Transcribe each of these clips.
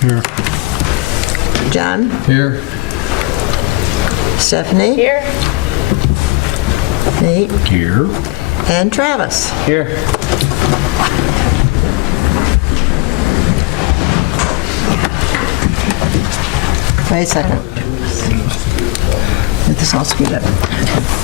Here. John? Here. Stephanie? Here. Nate? Here. And Travis? Here. Wait a second. Get this all screwed up.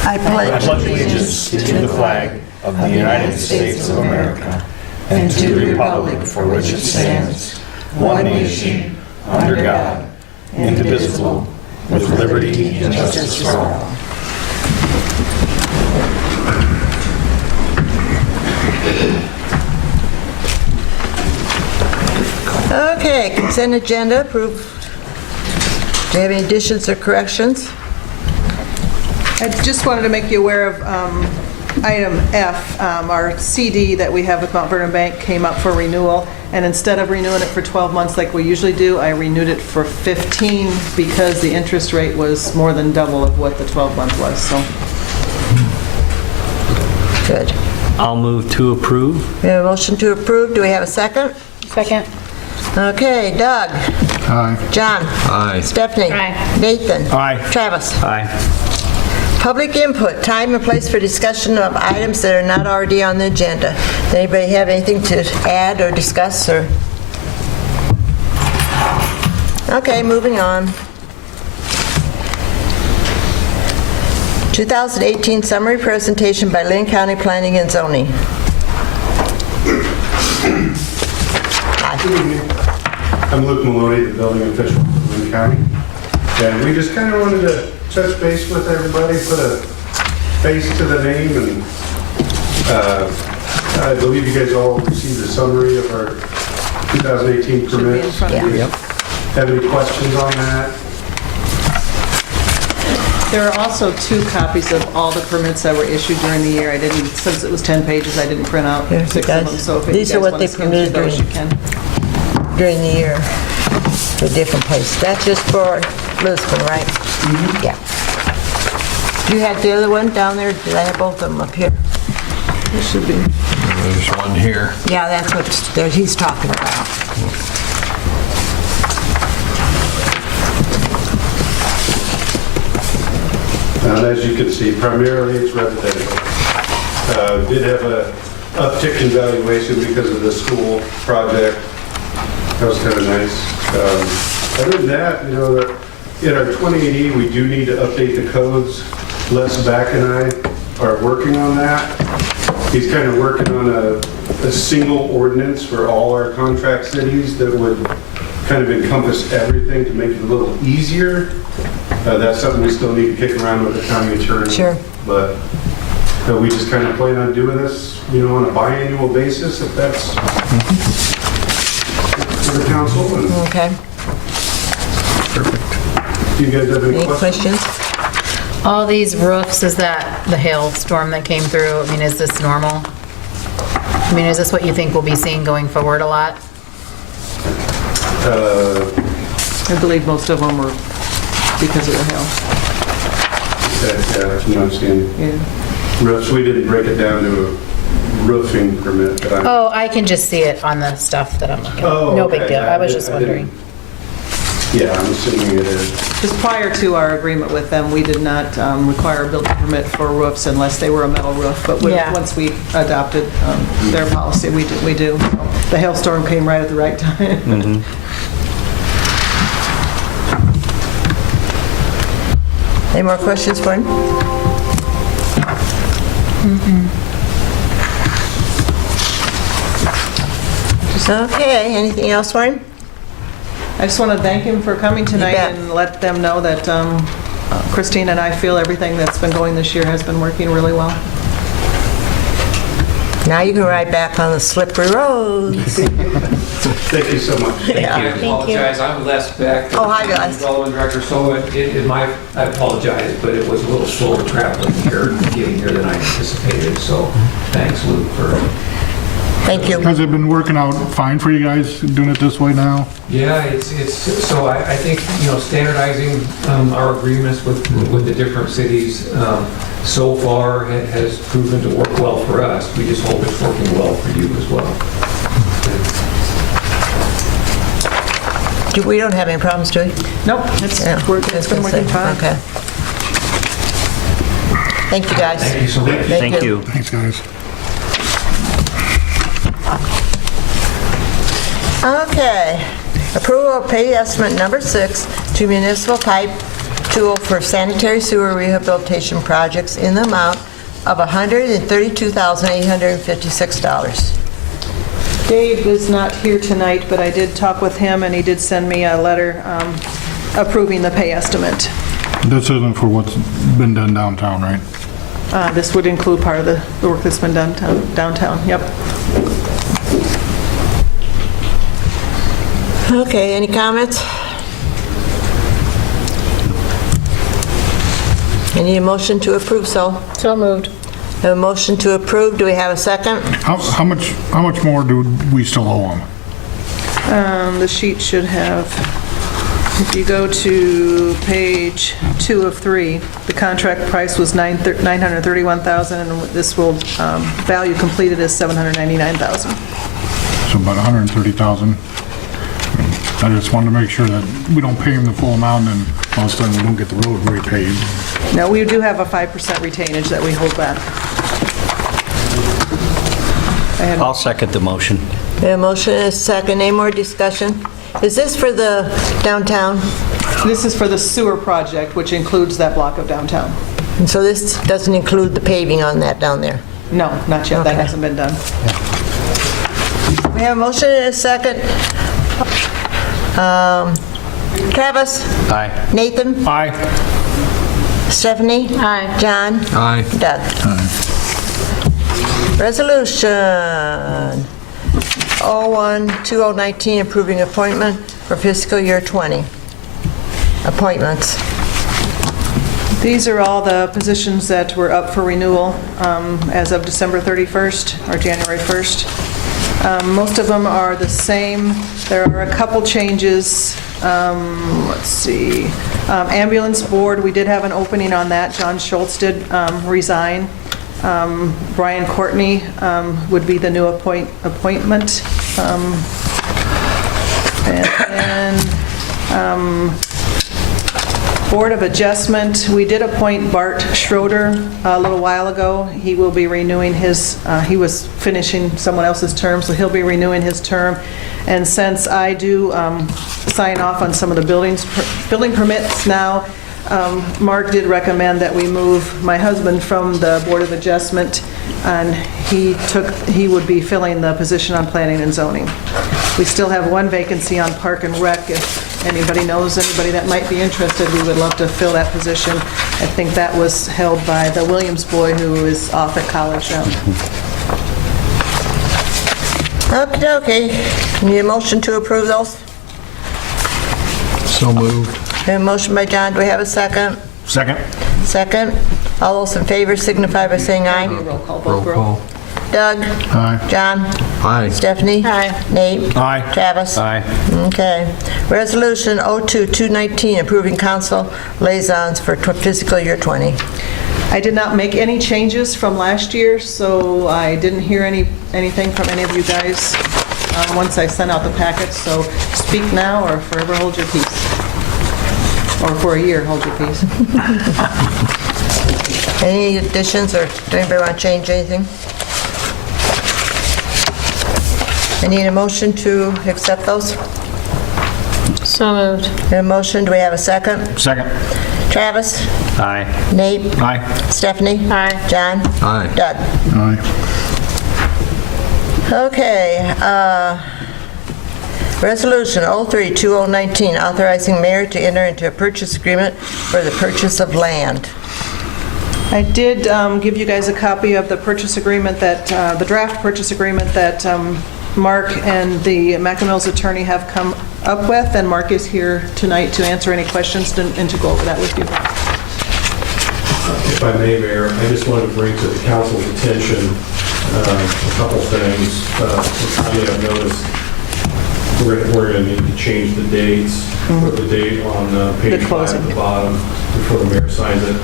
I pledge allegiance to the flag of the United States of America and to the republic for which it stands, one nation, under God, indivisible, with liberty and justice for all. Okay, consent agenda approved. Do you have any additions or corrections? I just wanted to make you aware of item F. Our CD that we have with Mount Vernon Bank came up for renewal, and instead of renewing it for 12 months like we usually do, I renewed it for 15 because the interest rate was more than double of what the 12-month was. So Good. I'll move to approve. We have a motion to approve. Do we have a second? Second. Okay, Doug? Aye. John? Aye. Stephanie? Aye. Nathan? Aye. Travis? Aye. Public input, time and place for discussion of items that are not already on the agenda. Does anybody have anything to add or discuss, or? Okay, moving on. 2018 summary presentation by Linn County Planning and Zoning. I'm Luke Maloney, the building official for Linn County. And we just kind of wanted to touch base with everybody, put a face to the name, and I believe you guys all received a summary of our 2018 should be in permits. front of you. Yeah. Have any questions on that? There are also 2 copies of all the permits that were issued during the year. I didn't, since it was 10 pages, I didn't print out Here, 6 of guys. them. So if you These are guys what want they to skim through permitted those, you can. during the year for different places. That's just for Lisbon, right? Yeah. Do you have the other one down there? Did I have both of them up here? It should be. There's one here. Yeah, that's what he's talking about. And as you can see, primarily it's residential. Did have a uptick in valuation because of the school project. That was kind of nice. Other than that, in our 2080, we do need to update the codes. Les Back and I are working on that. He's kind of working on a single ordinance for all our contract cities that would kind of encompass everything to make it a little easier. That's something we still need to kick around with the county attorney. Sure. But we just kind of plan on doing this, on a biannual basis, if that's for the council. And Okay. do you guys have any Any questions? questions? All these roofs, is that the hailstorm that came through? I mean, is this normal? I mean, is this what you think we'll be seeing going forward a lot? I believe most of them were because of the hail. Yeah, that's what I'm seeing. Yeah. Roofs, we didn't break it down to a roofing permit, but I'm... Oh, I can just see it on the stuff that I'm looking at. Oh, No big okay. deal. I was I just didn't- wondering. Yeah, I'm assuming it is. Because prior to our agreement with them, we did not require a building permit for roofs unless they were a metal roof. But Yeah. once we adopted their policy, we do. The hailstorm came right at the right time. Any more questions for him? Okay, anything else for him? I just want to thank him for coming tonight bet. and let them know that Christine and I feel everything that's been going this year has been working really well. Now you can ride back on the slippery roads. Thank you so much. Yeah. I apologize, I'm Les Beck. Oh, hi, Les. Development Director, so I apologize, but it was a little slower traveling here, getting here than I anticipated, so thanks, Luke, for... Thank you. Has it been working out fine for you guys, doing it this way now? Yeah, so I think, standardizing our agreements with the different cities so far has proven to work well for us. We just hope it's working well for you as well. We don't have any problems, do we? Nope, Yeah, it's I was been gonna say, working fine. Okay. Thank you, guys. Thank you so much. Thank you. Thanks, guys. Okay. Approval of pay estimate number 6 to Municipal Pipe Tool for sanitary sewer rehabilitation projects in the amount of $132,856. Dave is not here tonight, but I did talk with him, and he did send me a letter approving the pay estimate. This isn't for what's been done downtown, right? This would include part of the work that's been done downtown, yep. Okay, any comments? I need a motion to approve, so. So moved. A motion to approve, do we have a second? How much more do we still owe them? The sheet should have, if you go to page 2 of 3, the contract price was $931,000, and this will, value completed is $799,000. So about $130,000. I just wanted to make sure that we don't pay them the full amount and all of a sudden we don't get the road repaved. Now, we do have a 5% retainage that we hold back. I'll second the motion. A motion and a second, any more discussion? Is this for the downtown? This is for the sewer project, which includes that block of downtown. And so this doesn't include the paving on that down there? No, not yet, that Okay. hasn't been done. We have a motion and a second. Travis? Aye. Nathan? Aye. Stephanie? Aye. John? Aye. Doug? Resolution 01-2019 approving appointment for fiscal year 20. Appointments. These are all the positions that were up for renewal as of December 31st or January 1st. Most of them are the same. There are a couple changes. Let's see. Ambulance board, we did have an opening on that. John Schultz did resign. Brian Courtney would be the new appointment. And then Board of Adjustment, we did appoint Bart Schroeder a little while ago. He will be renewing his, he was finishing someone else's term, so he'll be renewing his term. And since I do sign off on some of the building permits now, Mark did recommend that we move my husband from the Board of Adjustment, and he would be filling the position on Planning and Zoning. We still have one vacancy on Park and Rec. If anybody knows anybody that might be interested, we would love to fill that position. I think that was held by the Williams boy who is off at college now. Okay. Need a motion to approve those? So moved. A motion by John, do we have a second? Second. Second. All those in favor signify by saying aye. Roll call vote, Brooke. Doug? Aye. John? Aye. Stephanie? Aye. Nate? Aye. Travis? Aye. Okay. Resolution 02-219 approving council liaisons for fiscal year 20. I did not make any changes from last year, so I didn't hear anything from any of you guys once I sent out the packets. So speak now or forever hold your peace. Or for a year, hold your peace. Any additions, or does anybody want to change anything? I need a motion to accept those. So moved. A motion, do we have a second? Second. Travis? Aye. Nate? Aye. Stephanie? Aye. John? Aye. Doug? Aye. Okay, Resolution 03-2019 authorizing mayor to enter into a purchase agreement for the purchase of land. I did give you guys a copy of the purchase agreement that, the draft purchase agreement that Mark and the McAmills attorney have come up with, and Mark is here tonight to answer any questions and to go over that with you. If I may, Mayor, I just wanted to bring to the council's attention a couple things. I've noticed we're going to need to change the dates, put the date on page 5 closing. at the bottom before the mayor signs it.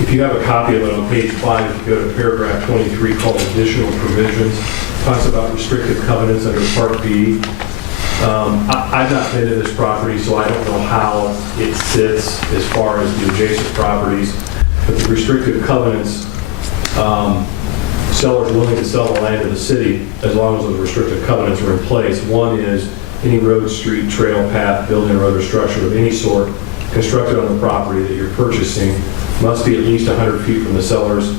If you have a copy of it on page 5, if you go to paragraph 23 called additional provisions, talks about restrictive covenants under Part B. I've not been to this property, so I don't know how it sits as far as the adjacent properties, but the restrictive covenants, sellers willing to sell the land to the city as long as those restrictive covenants are in place. One is any road, street, trail, path, building, or other structure of any sort constructed on the property that you're purchasing must be at least 100 feet from the seller's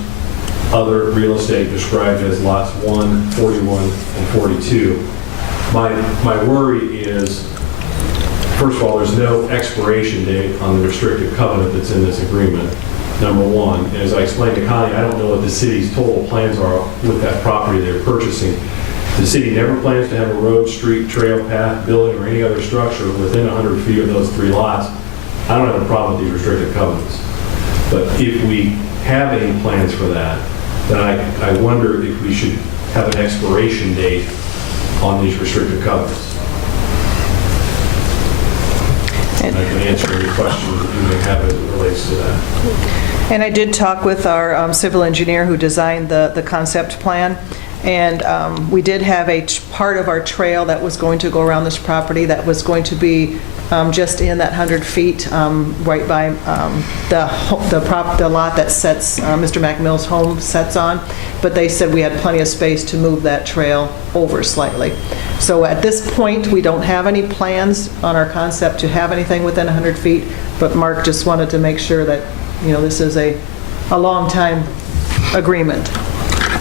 other real estate described as lots 1, 41, and 42. My worry is, first of all, there's no expiration date on the restrictive covenant that's in this agreement, number one. And as I explained to Connie, I don't know what the city's total plans are with that property they're purchasing. The city never plans to have a road, street, trail, path, building, or any other structure within 100 feet of those 3 lots. I don't have a problem with these restrictive covenants. But if we have any plans for that, then I wonder if we should have an expiration date on these restrictive covenants. And I can answer any questions that you may have as it relates to that. And I did talk with our civil engineer who designed the concept plan, and we did have a part of our trail that was going to go around this property that was going to be just in that 100 feet, right by the lot that sets, Mr. McMill's home sets on, but they said we had plenty of space to move that trail over slightly. So at this point, we don't have any plans on our concept to have anything within 100 feet, but Mark just wanted to make sure that, you know, this is a long time agreement.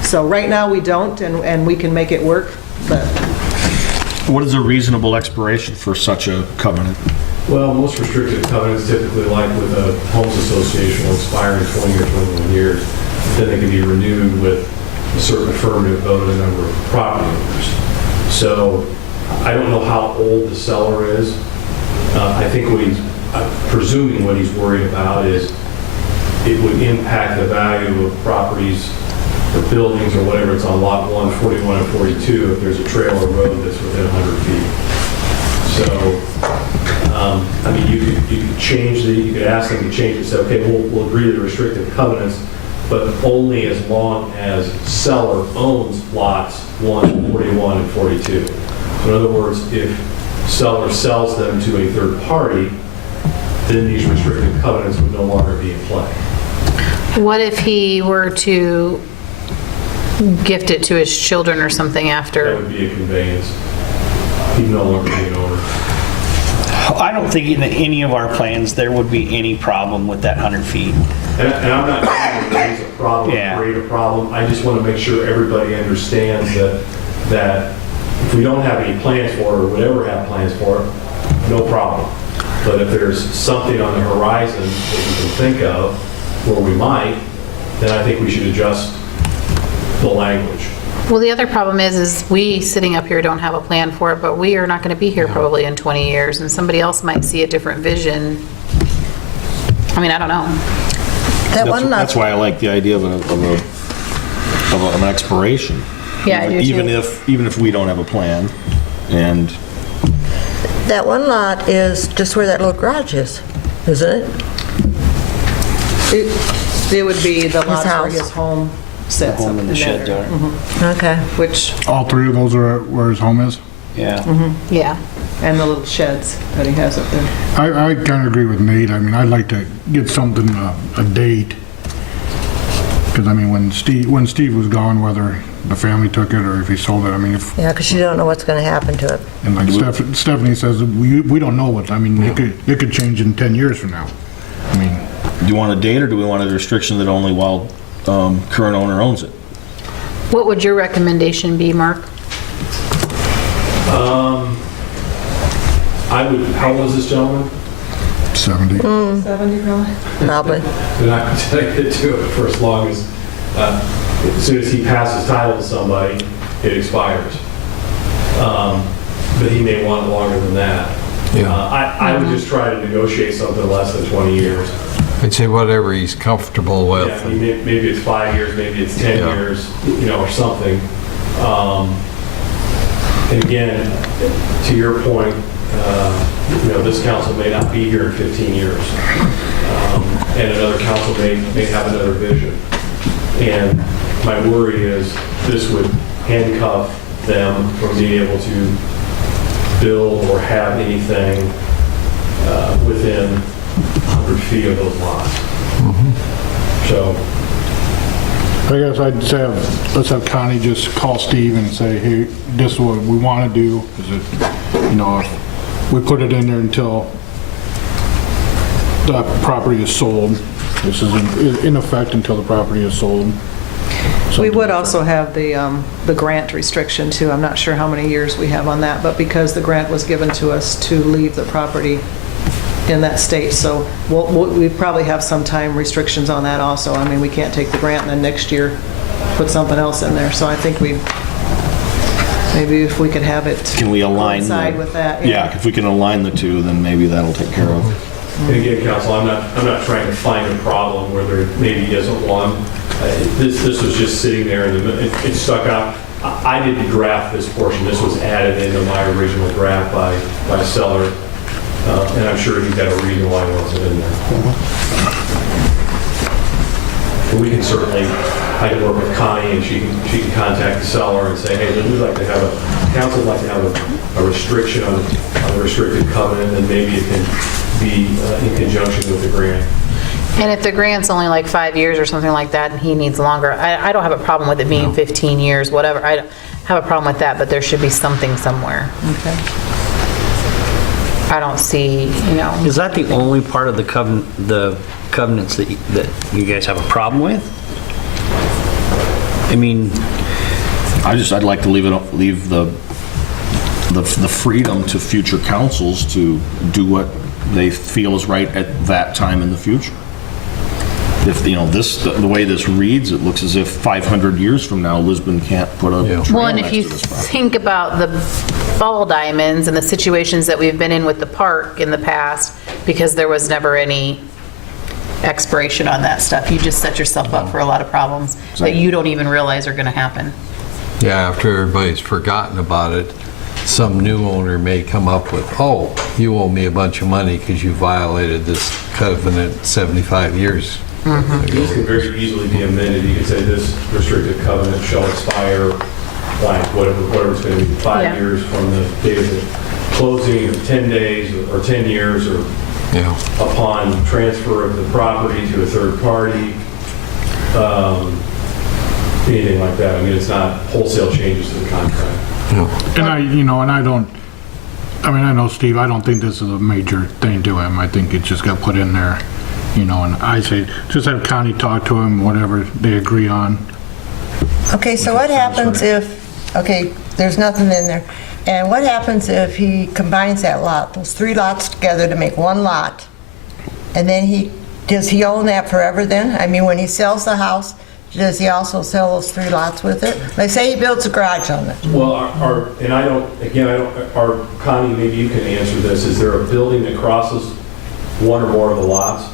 So right now, we don't, and we can make it work, but... What is a reasonable expiration for such a covenant? Well, most restrictive covenants typically, like with a homes association, will expire in 20 or 21 years. Then they can be renewed with a certain affirmative vote of the number of property owners. So I don't know how old the seller is. I think presuming what he's worried about is it would impact the value of properties or buildings or whatever it's on lot 1, 41, and 42 if there's a trail or road that's within 100 feet. So, I mean, you could change you could ask them to change it, say, okay, we'll agree to the restrictive covenants, but only as long as seller owns lots 1, 41, and 42. So in other words, if seller sells them to a third party, then these restrictive covenants would no longer be in play. What if he were to gift it to his children or something after? That would be a conveyance. He'd no longer be an owner. I don't think in any of our plans there would be any problem with that 100 feet. And I'm not trying to raise a problem, create a problem. I just want to make sure everybody understands that if we don't have any plans for it or would ever have plans for it, no problem. But if there's something on the horizon that we can think of where we might, then I think we should adjust the language. Well, the other problem is we sitting up here don't have a plan for it, but we are not going to be here probably in 20 years, and somebody else might see a different vision. I mean, I don't know. That's why I like the idea of an expiration. Yeah, I do too. Even if we don't have a plan, and That one lot is just where that little garage is, isn't it? It would be the lot where house. his home sits. home and the shed there. Okay. Which, All 3 of those are where his home is? Yeah. Yeah. and the little sheds that he has up there. I kind of agree with Nate. I mean, I'd like to get something, a date. Because, I mean, when Steve was gone, whether the family took it or if he sold it, I mean, if, Yeah, because you don't know what's going to happen to it. and like Stephanie says, we don't know what, I mean, it could change in 10 years from now. I mean, Do you want a date, or do we want a restriction that only while current owner owns it? What would your recommendation be, Mark? How old is this gentleman? 70. 70 probably? Probably. They're not going to get to it for as long as soon as he passes title to somebody, it expires. But he may want it longer than that. I would just try to negotiate something less than 20 years. I'd say whatever he's comfortable with. Yeah, I mean, maybe it's 5 years, maybe it's 10 years, or something. And again, to your point, this council may not be here in 15 years. And another council may have another vision. And my worry is this would handcuff them from being able to build or have anything within 100 feet of those lots. So, I guess I'd say, let's have Connie just call Steve and say, hey, this is what we want to do. Is it, you know, if we put it in there until the property is sold. This is in effect until the property is sold. We would also have the grant restriction too. I'm not sure how many years we have on that, but because the grant was given to us to leave the property in that state, so we probably have some time restrictions on that also. I mean, we can't take the grant and then next year put something else in there. So I think maybe if we could have it Can we align coincide with that. Yeah, if we can align the two, then maybe that'll take care of. and again, council, I'm not trying to find a problem where there maybe isn't one. This was just sitting there and it stuck out. I didn't draft this portion. This was added into my original draft by seller. And I'm sure he's got a reason why he wants it in there. But we can certainly, I can work with Connie and she can contact the seller and say, hey, we'd like to have council would like to have a restriction on the restricted covenant, and maybe it can be in conjunction with the grant. And if the grant's only like 5 years or something like that, and he needs longer, I don't have a problem with it being 15 years, whatever. I don't have a problem with that, but there should be something somewhere. Okay. I don't see, you know. Is that the only part of the covenants that you guys have a problem with? I mean, I'd like to leave the freedom to future councils to do what they feel is right at that time in the future. If, you know, the way this reads, it looks as if 500 years from now, Lisbon can't put a trail Well, and if next you to this property. think about the ball diamonds and the situations that we've been in with the park in the past, because there was never any expiration on that stuff, you just set yourself up for a lot of problems that you don't even realize are going to happen. Yeah, after everybody's forgotten about it, some new owner may come up with, oh, you owe me a bunch of money because you violated this covenant 75 years ago. These can very easily be amended. You could say this restricted covenant shall expire, like whatever it's going to be, 5 years from the date of the closing, or 10 days, or 10 years, or upon transfer of the property to a third party, anything like that. I mean, it's not wholesale changes to the contract. And I know Steve, I don't think this is a major thing to him. I think it just got put in there, you know, and I say, just have Connie talk to him, whatever they agree on. Okay, so what happens if, okay, there's nothing in there, and what happens if he combines that lot, those 3 lots together to make 1 lot, and then does he own that forever then? I mean, when he sells the house, does he also sell those 3 lots with it? Like, say he builds a garage on it. Well, Connie, maybe you can answer this. Is there a building that crosses one or more of the lots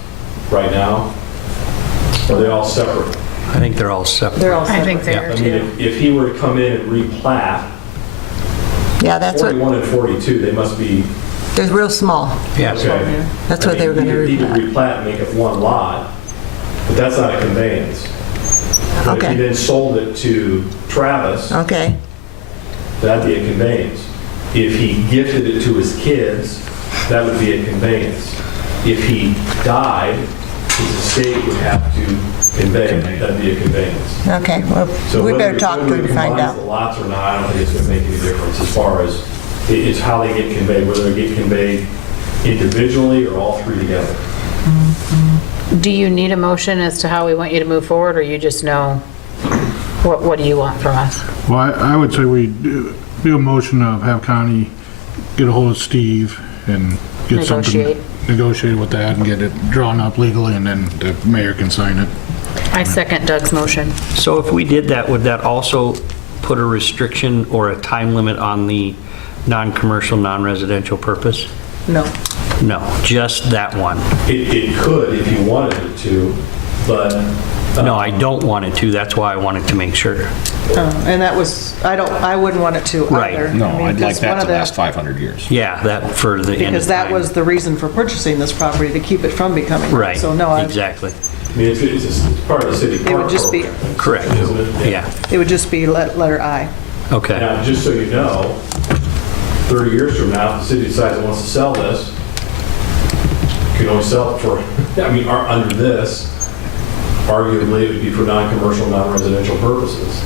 right now? Or are they all separate? I think they're all separate. They're all separate. I think they are I too. mean, if he were to come in and replat, Yeah, that's what, 41 and 42, they must be, they're real small. Yes. okay. That's what they were going to He could replat. replat and make it 1 lot, but that's not a conveyance. But if Okay. he then sold it to Travis, Okay, that'd be a conveyance. If he gifted it to his kids, that would be a conveyance. If he died, his estate would have to convey, that'd be a conveyance. okay, well, So we whether- better talk to whether him he to find combines out. the lots or not, I don't think it's going to make any difference as far as it's how they get conveyed, whether they get conveyed individually or all 3 together. Do you need a motion as to how we want you to move forward, or you just know, what do you want from us? Well, I would say we do a motion of have Connie get a hold of Steve and get something, negotiate with that and get it drawn up legally, and then the mayor can sign it. I second Doug's motion. So if we did that, would that also put a restriction or a time limit on the non-commercial, non-residential purpose? No. No, just that one. It could if you wanted it to, but No, I don't want it to, that's why I wanted to make sure. And that was, I wouldn't want it to Right. either. No, I mean, I'd like because that one to of the- last 500 years. Yeah, that for the end of Because that time. was the reason for purchasing this property, to keep it from becoming. Right, So no, exactly. I mean, it's part of the city park would just be- program, Correct, isn't it? yeah, it would just be letter I. okay. Now, just so you know, 30 years from now, if the city decides it wants to sell this, you can only sell it for, I mean, under this, arguably it would be for non-commercial, non-residential purposes.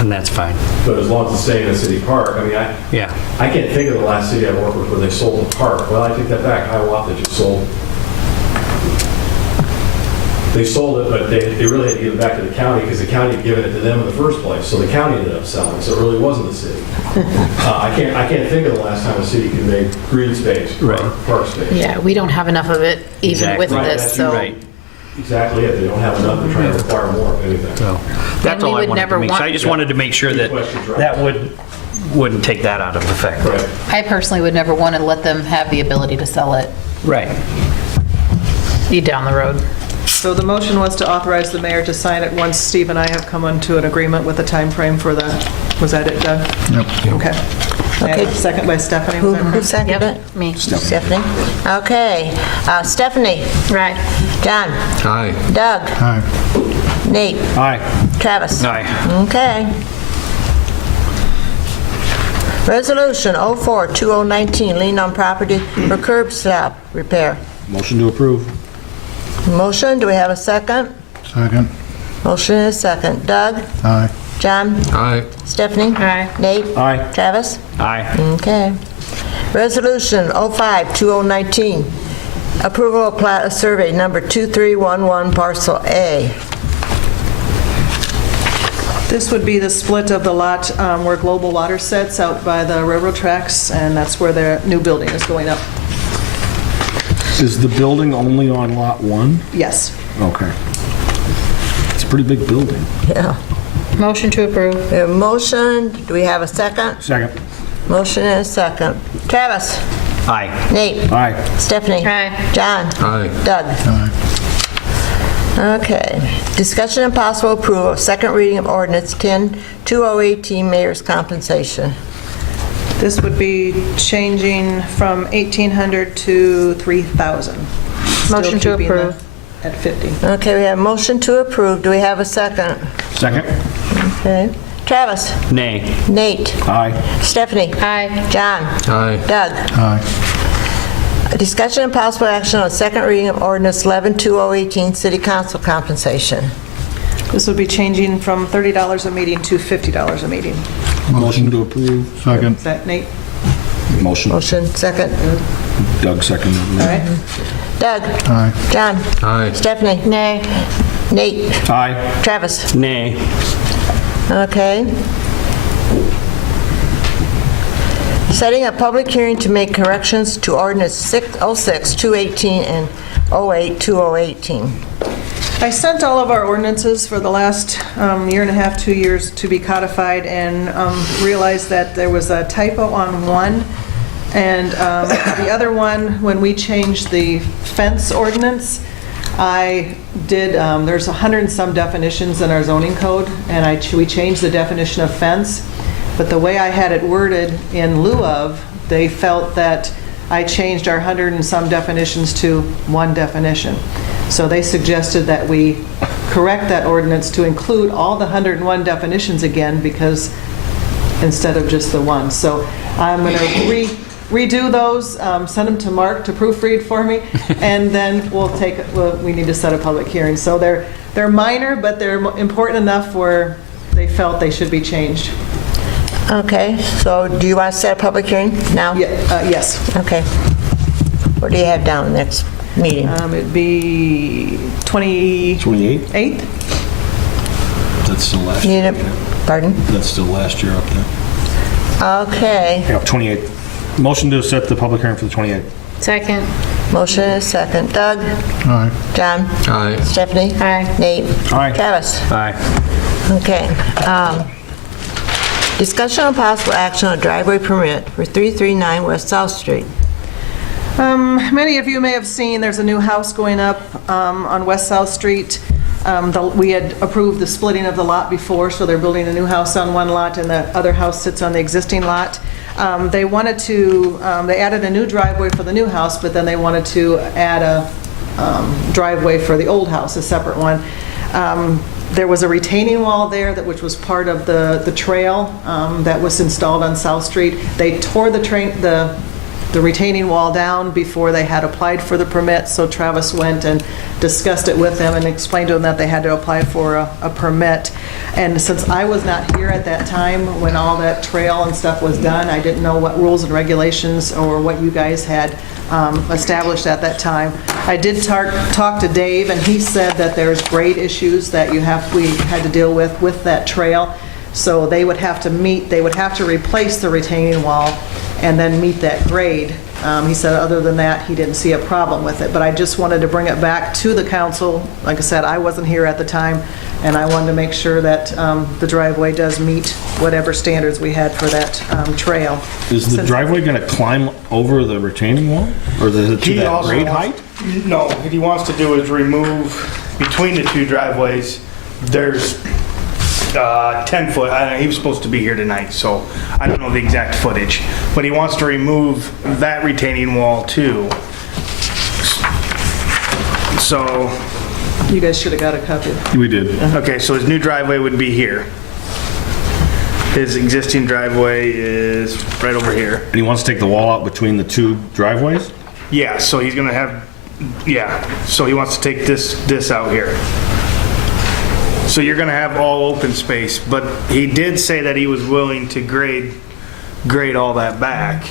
And that's fine. But as long as it's staying in a city park, I mean, Yeah. I can't think of the last city I worked with where they sold the park. Well, I take that back. Hiawatha just sold. They sold it, but they really had to give it back to the county because the county had given it to them in the first place. So the county ended up selling, so it really wasn't the city. I can't think of the last time a city conveyed green space, park space. Yeah, we don't have enough of it even with Right, this, that's so. Right. Exactly it. They don't have enough. They're trying to require more, if anything. So that's we all I would wanted never to make. So want- I just wanted to make sure that question's right. that wouldn't take that out of effect. Right. I personally would never want to let them have the ability to sell it Right. down the road. So the motion was to authorize the mayor to sign it once Steve and I have come into an agreement with the time frame for the, was that it, Doug? Yep. Okay. Okay. And second by Stephanie, was that Who correct? seconded it? Yep, me. Stephanie? Okay. Stephanie? Right. John? Aye. Doug? Aye. Nate? Aye. Travis? Aye. Okay. Resolution 04-2019, lien on property for curb stop repair. Motion to approve. Motion, do we have a second? Second. Motion and a second. Doug? Aye. John? Aye. Stephanie? Aye. Nate? Aye. Travis? Aye. Okay. Resolution 05-2019, approval of plat of survey number 2311, parcel A. This would be the split of the lot where Global Water sits out by the railroad tracks, and that's where their new building is going up. Is the building only on lot 1? Yes. Okay. It's a pretty big building. Yeah. Motion to approve. We have a motion, do we have a second? Second. Motion and a second. Travis? Aye. Nate? Aye. Stephanie? Aye. John? Aye. Doug? Aye. Okay. Discussion and possible approval of second reading of ordinance 10-2018, mayor's compensation. This would be changing from 1,800 to 3,000. Motion to Still keeping approve. the- At 50. Okay, we have a motion to approve. Do we have a second? Second. Okay. Travis? Nay. Nate? Aye. Stephanie? Aye. John? Aye. Doug? Aye. A discussion and possible action on second reading of ordinance 11-2018, city council compensation. This would be changing from $30 a meeting to $50 a meeting. Motion to approve. Second. Is that Nate? Motion. Motion, second. Doug seconded. All right. Doug? Aye. John? Aye. Stephanie? Nay. Nate? Aye. Travis? Nay. Okay. Setting a public hearing to make corrections to ordinance 606-218 and 08-2018. I sent all of our ordinances for the last year and a half, 2 years to be codified, and realized that there was a typo on one. And the other one, when we changed the fence ordinance, I did, there's 100 and some definitions in our zoning code, and we changed the definition of fence. But the way I had it worded in lieu of, they felt that I changed our 100 and some definitions to one definition. So they suggested that we correct that ordinance to include all the 101 definitions again, because instead of just the one. So I'm going to redo those, send them to Mark to proofread for me, and then we need to set a public hearing. So they're minor, but they're important enough where they felt they should be changed. Okay, so do you want to set a public hearing now? Yes. Okay. What do you have down next meeting? It'd be 28th? 28? That's still last Need year. a, pardon? That's still last year up there. Okay. Yeah, 28. Motion to set the public hearing for the 28th. Second. Motion is second. Doug? Aye. John? Aye. Stephanie? Aye. Nate? Aye. Travis? Aye. Okay. Discussion on possible action on driveway permit for 339 West South Street. Many of you may have seen, there's a new house going up on West South Street. We had approved the splitting of the lot before, so they're building a new house on one lot and the other house sits on the existing lot. They added a new driveway for the new house, but then they wanted to add a driveway for the old house, a separate one. There was a retaining wall there which was part of the trail that was installed on South Street. They tore the retaining wall down before they had applied for the permit, so Travis went and discussed it with them and explained to them that they had to apply for a permit. And since I was not here at that time when all that trail and stuff was done, I didn't know what rules and regulations or what you guys had established at that time. I did talk to Dave, and he said that there's grade issues that we had to deal with that trail. So they would have to replace the retaining wall and then meet that grade. He said other than that, he didn't see a problem with it. But I just wanted to bring it back to the council. Like I said, I wasn't here at the time, and I wanted to make sure that the driveway does meet whatever standards we had for that trail. Is the driveway going to climb over the retaining wall? Or to that grade height? No, what he wants to do is remove, between the two driveways, there's 10 foot, he was supposed to be here tonight, so I don't know the exact footage, but he wants to remove that retaining wall too. So, You guys should have got a copy. We did. okay, so his new driveway would be here. His existing driveway is right over here. And he wants to take the wall out between the two driveways? Yeah, so he's gonna have, so he wants to take this out here. So you're gonna have all open space, but he did say that he was willing to grade all that back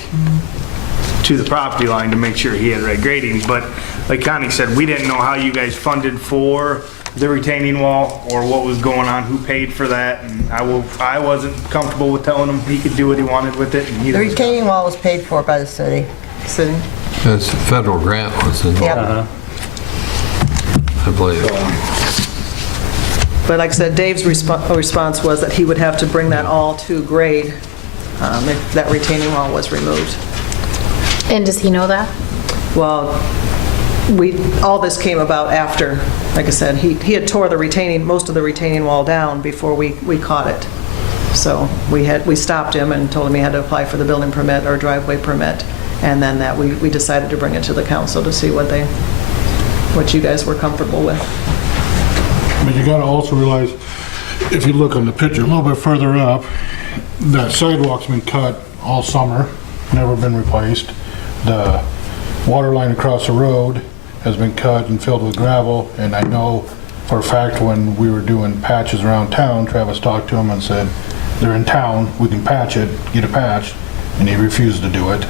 to the property line to make sure he had right grading, but like Connie said, we didn't know how you guys funded for the retaining wall or what was going on, who paid for that, and I wasn't comfortable with telling him he could do what he wanted with it. And The retaining wall was paid for by the city. City. This federal grant was involved, Yep. I believe. But like I said, Dave's response was that he would have to bring that all to grade if that retaining wall was removed. And does he know that? Well, all this came about after, like I said, he had tore most of the retaining wall down before we caught it. So we stopped him and told him he had to apply for the building permit or driveway permit, and then that we decided to bring it to the council to see what you guys were comfortable with. But you gotta also realize, if you look on the picture a little bit further up, that sidewalk's been cut all summer, never been replaced. The water line across the road has been cut and filled with gravel, and I know for a fact when we were doing patches around town, Travis talked to him and said, they're in town, we can patch it, get it patched, and he refused to do it.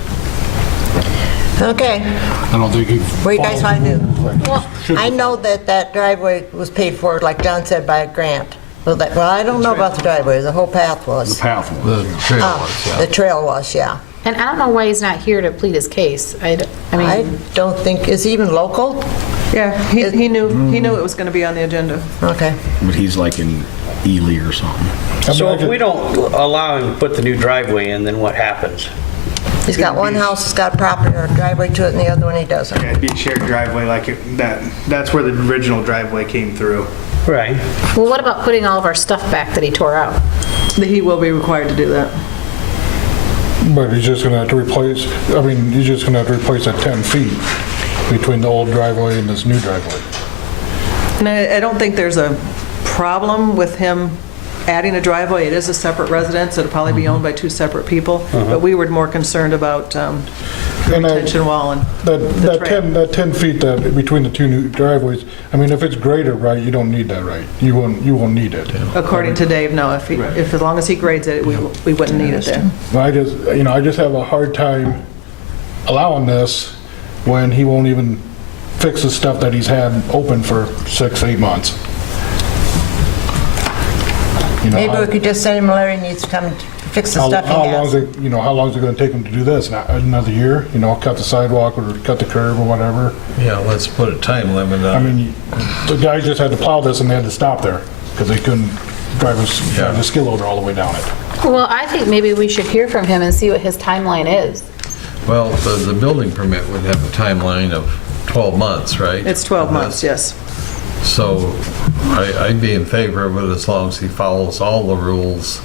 Okay, I don't think he. what do you guys want to do? Well, I know that driveway was paid for, like John said, by a grant. Well, I don't know about the driveway, the whole path was. The path was. The trail was, yeah. The trail was, yeah. And I don't know why he's not here to plead his case. I I mean, don't think, is he even local? Yeah, he knew it was going to be on the agenda. Okay. But he's like in Ely or something. So if we don't allow him to put the new driveway in, then what happens? He's got one house that's got property or driveway to it, and the other one he doesn't. Yeah, it'd be a shared driveway that's where the original driveway came through. Right. well, what about putting all of our stuff back that he tore out? He will be required to do that. But he's just gonna have to replace, he's just gonna have to replace that 10 feet between the old driveway and this new driveway. And I don't think there's a problem with him adding a driveway. It is a separate residence. It'll probably be owned by two separate people. But we were more concerned about the retention wall and the trail. That 10 feet between the two new driveways, if it's graded right, you don't need that, right? You won't need it. According to Dave, no. If as long as he grades it, we wouldn't need it there. I just have a hard time allowing this when he won't even fix the stuff that he's had open for 6-8 months. Maybe we could just send him a letter, he needs to come and fix the stuff he How has. long is it gonna take him to do this? Another year? Cut the sidewalk or cut the curb or whatever? Yeah, let's put a time limit on it. The guys just had to plow this and they had to stop there because they couldn't drive the skid loader all the way down it. Well, I think maybe we should hear from him and see what his timeline is. Well, the building permit would have a timeline of 12 months, right? It's 12 months, yes. So I'd be in favor of it as long as he follows all the rules,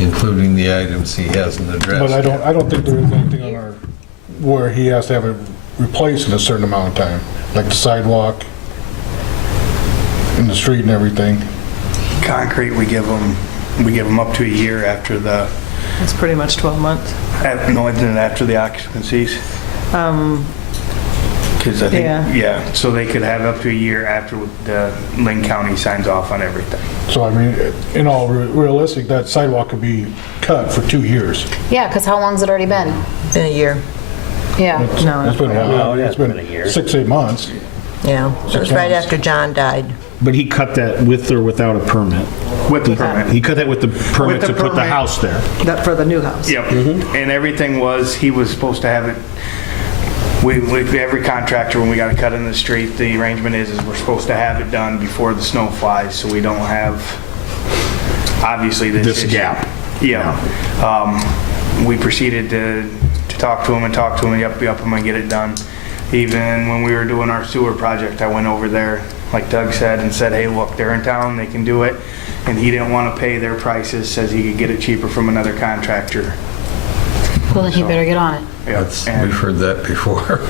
including the items he hasn't addressed. But I don't think there is anything on where he has to have it replaced in a certain amount of time, like the sidewalk in the street and everything. Concrete, we give them up to a year after the, It's pretty much 12 months. no, isn't it after the occupancies? Because I think, yeah, so they could have up to a year after the Linn County signs off on everything. So I mean, in all realistic, that sidewalk could be cut for 2 years. Yeah, because how long's it already been? In a year. Yeah. No, It's been a while. yeah, It's been it's been a year. 6, 8 months. Yeah, it was right months. after John died. But he cut that with or without a permit? With the permit. He cut that with the permit With the to put the permit. house there? that for the new house. Yep. And everything was, he was supposed to have it, every contractor, when we got to cut in the street, the arrangement is we're supposed to have it done before the snow flies, so we don't have, obviously, This issue. gap. Yeah. We proceeded to talk to him, yep, I'm gonna get it done. Even when we were doing our sewer project, I went over there, like Doug said, and said, hey, look, they're in town, they can do it. And he didn't want to pay their prices, says he could get it cheaper from another contractor. Well, then he better get on it. Yep. And We've heard that before.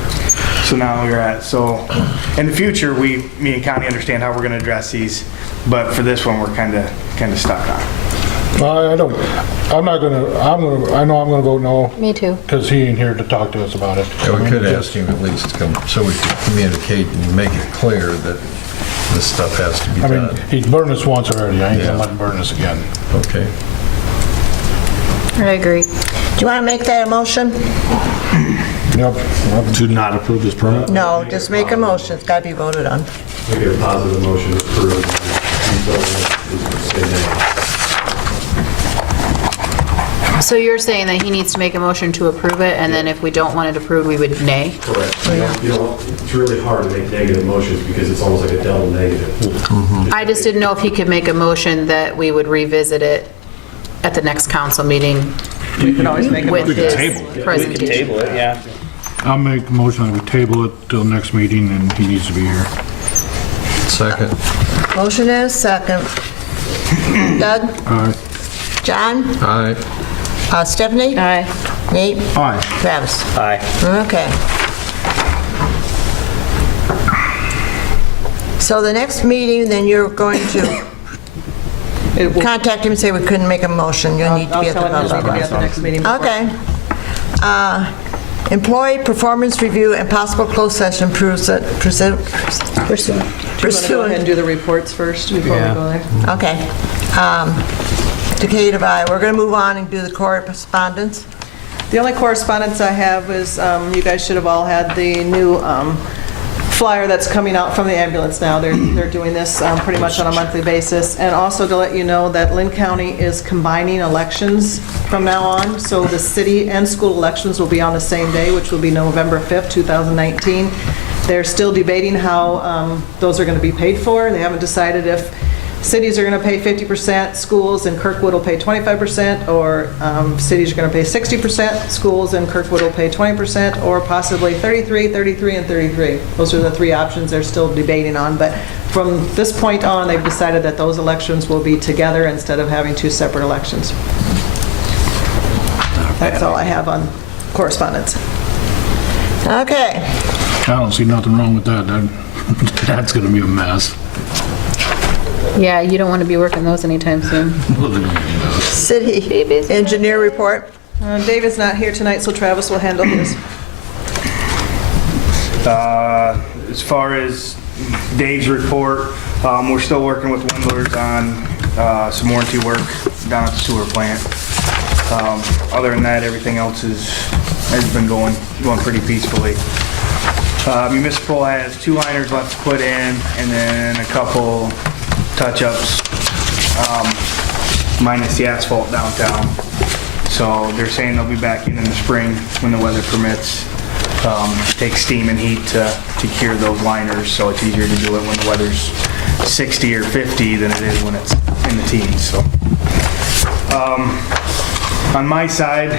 so now we're at, so in the future, me and Connie understand how we're gonna address these, but for this one, we're kinda stuck on. I don't, I know I'm gonna vote no, Me too. because he ain't here to talk to us about it. Yeah, we could ask him at least to come, so we could communicate and make it clear that this stuff has to be I mean, done. he's burned us once already, I ain't Yeah. gonna let him burn us again. Okay. I agree. Do you want to make that a motion? Yep. To not approve this permit? No, just make a motion. It's got to be voted on. Make it a positive motion to approve. Say nay. So you're saying that he needs to make a motion to approve it, and then if we don't want it approved, we would nay? Correct. It's really hard to make negative motions because it's almost like a double negative. I just didn't know if he could make a motion that we would revisit it at the next council meeting We can always make a with motion. his presentation. it, yeah. I'll make a motion that we table it till next meeting, and he needs to be here. Second. Motion is second. Doug? All right. John? All right. Stephanie? Aye. Nate? Aye. Travis? Aye. Okay. So the next meeting, then you're going to It will- contact him and say we couldn't make a motion. You'll need to I'll be at the tell him he'll public. need to be at the next meeting. before- Okay. Employee performance review and possible closed session pursuant. Do you want to go ahead and do the reports first before we go there? Okay. Decade of I. We're going to move on and do the correspondence. The only correspondence I have is, you guys should have all had the new flyer that's coming out from the ambulance now. They're doing this pretty much on a monthly basis. And also to let you know that Linn County is combining elections from now on. So the city and school elections will be on the same day, which will be November 5th, 2019. They're still debating how those are going to be paid for. They haven't decided if cities are going to pay 50%, schools in Kirkwood will pay 25%, or cities are going to pay 60%, schools in Kirkwood will pay 20%, or possibly 33, 33, and 33. Those are the three options they're still debating on, but from this point on, they've decided that those elections will be together instead of having two separate elections. That's all I have on correspondence. Okay. I don't see nothing wrong with that. That's gonna be a mess. Yeah, you don't want to be working those anytime soon. City engineer report. David's not here tonight, so Travis will handle his. As far as Dave's report, we're still working with Windlers on some warranty work down at the sewer plant. Other than that, everything else has been going pretty peacefully. Municipal has 2 liners left to put in, and then a couple touch-ups, minus the asphalt downtown. So they're saying they'll be back in the spring when the weather permits. It takes steam and heat to cure those liners, so it's easier to do it when the weather's 60 or 50 than it is when it's in the teens. So on my side,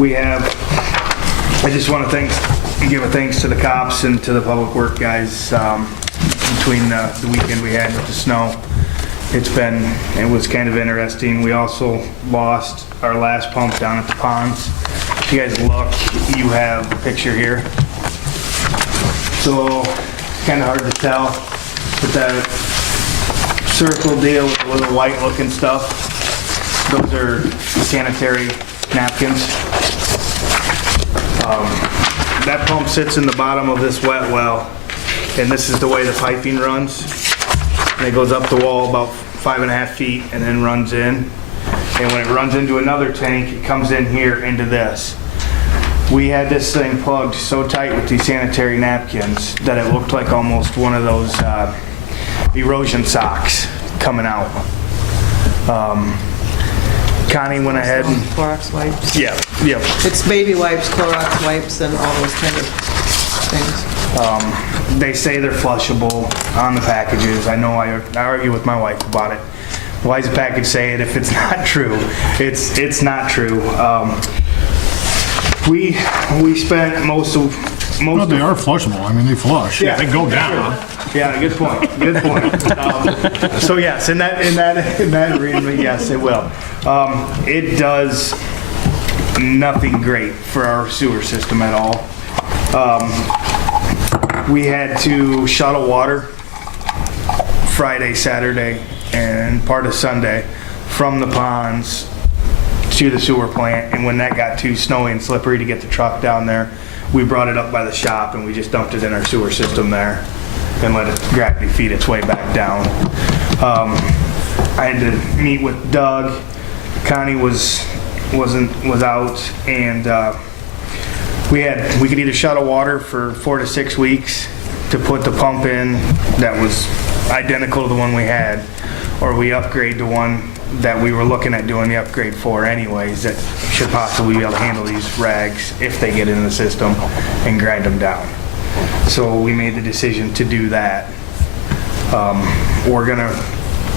I just want to give a thanks to the cops and to the public work guys. Between the weekend we had with the snow, it was kind of interesting. We also lost our last pump down at the ponds. If you guys look, you have a picture here. So it's kind of hard to tell, but that circle deal with a little white looking stuff. Those are sanitary napkins. That pump sits in the bottom of this wet well, and this is the way the piping runs. And it goes up the wall about 5.5 feet and then runs in. And when it runs into another tank, it comes in here into this. We had this thing plugged so tight with these sanitary napkins that it looked like almost one of those erosion socks coming out. Connie went ahead and... Clorox wipes. Yeah. It's baby wipes, Clorox wipes, and all those kind of things. They say they're flushable on the packages. I know I argue with my wife about it. Why does the package say it if it's not true? It's not true. We spent most No, of they are flushable. I mean, they flush. Yeah. They go down. Yeah, good point. Good point. So yes, in that arena, yes, it will. It does nothing great for our sewer system at all. We had to shuttle water Friday, Saturday, and part of Sunday from the ponds to the sewer plant, and when that got too snowy and slippery to get the truck down there, we brought it up by the shop and we just dumped it in our sewer system there and let it gravity feed its way back down. I had to meet with Doug. Connie was out, and we could either shuttle water for 4 to 6 weeks to put the pump in that was identical to the one we had, or we upgrade to one that we were looking at doing the upgrade for anyways, that should possibly be able to handle these rags if they get in the system and grind them down. So we made the decision to do that. We're gonna,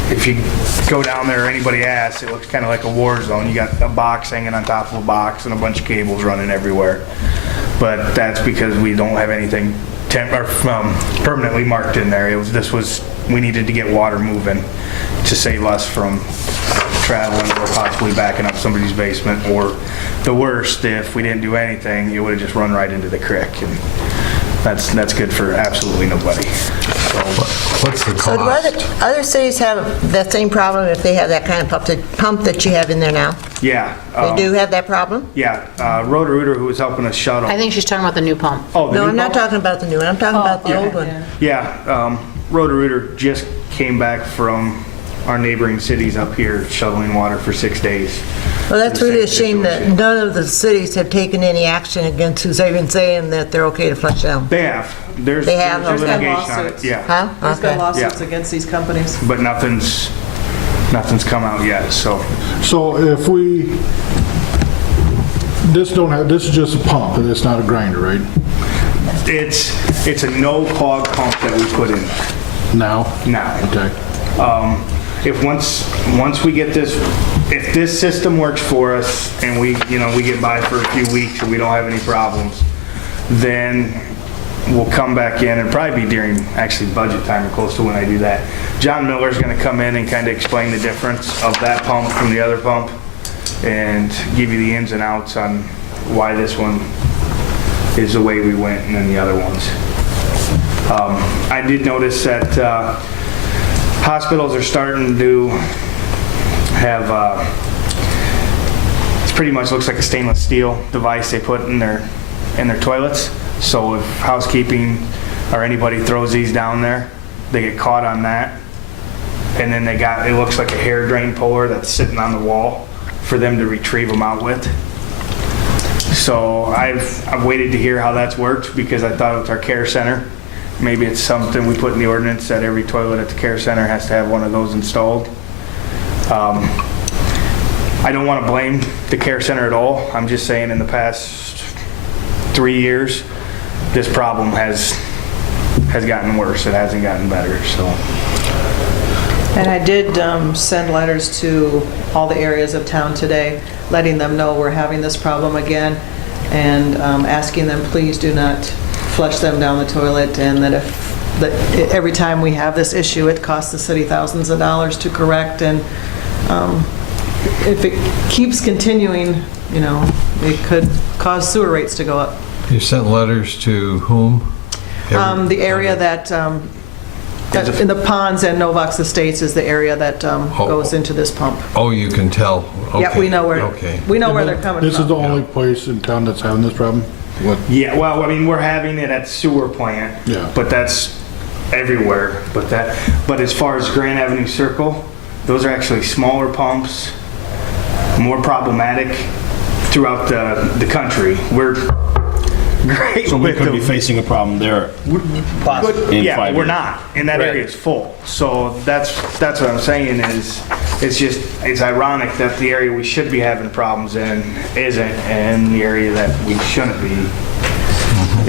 if you go down there, anybody asks, it looks kind of like a war zone. You got a box hanging on top of a box and a bunch of cables running everywhere. But that's because we don't have anything permanently marked in there. We needed to get water moving to save us from traveling or possibly backing up somebody's basement, or the worst, if we didn't do anything, it would have just run right into the creek, and that's good for absolutely nobody. What's the So do cost? other cities have that same problem if they have that kind of pump that you have in there now? Yeah. They do have that problem? Yeah. Roto-Rooter, who was helping us shuttle. I think she's talking about the new pump. Oh, the No, new I'm not pump? talking about the new one. I'm talking about the old one. Yeah. Roto-Rooter just came back from our neighboring cities up here shoveling water for 6 days. Well, that's The really a same shame that situation. none of the cities have taken any action against who's even saying that they're okay to flush down. They have. There's They have? there's Okay. litigation on it. Lawsuits. Yeah. Huh? There's been Okay. lawsuits Yeah. against these companies. But nothing's come out yet, so. So if we, this is just a pump, and it's not a grinder, right? It's a no clog pump that we put in Now? now. Okay. If once we get this, if this system works for us and we get by for a few weeks and we don't have any problems, then we'll come back in, and probably be during actually budget time or close to when I do that. John Miller's gonna come in and kind of explain the difference of that pump from the other pump and give you the ins and outs on why this one is the way we went and then the other ones. I did notice that hospitals are starting to have, it pretty much looks like a stainless steel device they put in their toilets. So if housekeeping or anybody throws these down there, they get caught on that. And then it looks like a hair drain puller that's sitting on the wall for them to retrieve them out with. So I've waited to hear how that's worked, because I thought with our care center, maybe it's something we put in the ordinance that every toilet at the care center has to have one of those installed. I don't want to blame the care center at all. I'm just saying in the past 3 years, this problem has gotten worse. It hasn't gotten better, so. And I did send letters to all the areas of town today, letting them know we're having this problem again, and asking them, please do not flush them down the toilet, and that every time we have this issue, it costs the city thousands of dollars to correct, and if it keeps continuing, it could cause sewer rates to go up. You sent letters to whom? The area that In the ponds and Novox Estates is the area that goes into this pump. Oh, you can tell. Yeah, we know where, Okay. we know where they're coming from. This is the only place in town that's having this problem? What? Yeah, well, I mean, we're having it at sewer plant. Yeah. But that's everywhere. But as far as Grand Avenue Circle, those are actually smaller pumps, more problematic throughout the country. We're great So we with could be the, facing a problem there in yeah, 5 we're years. not, and that area is full. So that's what I'm saying is, it's ironic that the area we should be having problems in isn't, and the area that we shouldn't be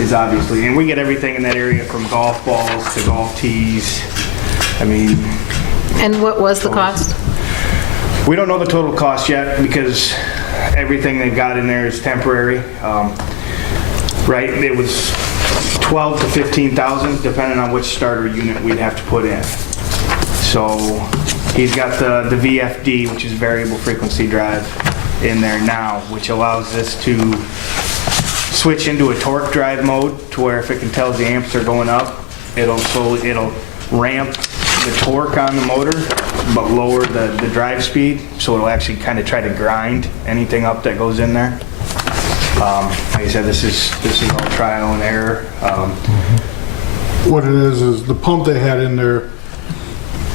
is obviously, and we get everything in that area from golf balls to golf tees. I mean, And what was the cost? we don't know the total cost yet because everything they've got in there is temporary. Right, it was 12 to 15,000, depending on which starter unit we'd have to put in. So he's got the VFD, which is variable frequency drive, in there now, which allows this to switch into a torque drive mode to where if it can tell the amps are going up, it'll ramp the torque on the motor, but lower the drive speed. So it'll actually kind of try to grind anything up that goes in there. Like I said, this is all trial and error. What it is the pump they had in there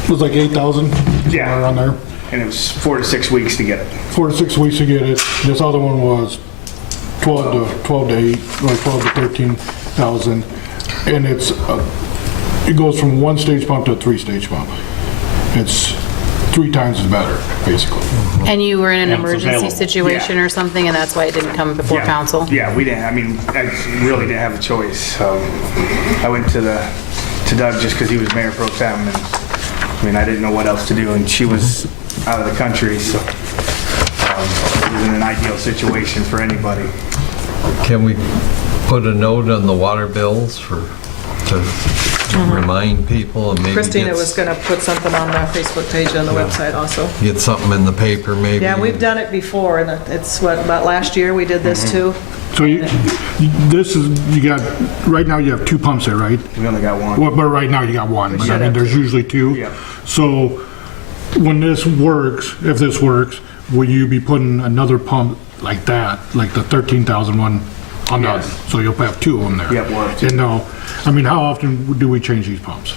was like 8,000? Yeah. Somewhere around there. And it was 4 to 6 weeks to get it. 4 to 6 weeks to get it. This other one was 12 to 8, like 12 to 13,000. And it goes from 1-stage pump to a 3-stage pump. It's 3 times as better, basically. And you were in an And it's emergency available. situation or something, and that's why it didn't come before Yeah. council? Yeah, we didn't. I mean, I really didn't have a choice. I went to Doug just because he was mayor pro tem, and I mean, I didn't know what else to do, and she was out of the country, so it wasn't an ideal situation for anybody. Can we put a note on the water bills to remind people and maybe Christina get was going to put something on our Facebook page and the website also. get something in the paper maybe? Yeah, we've done it before, and it's about last year we did this too. So you got, right now you have 2 pumps there, right? We only got one. Well, but right now you got 1, but I should mean, have there's 2. usually 2. Yeah. So when this works, if this works, will you be putting another pump like that, like the 13,000 one on the other? Yes. So you'll have 2 of them there? Yeah, we'll have 2. And now, I mean, how often do we change these pumps?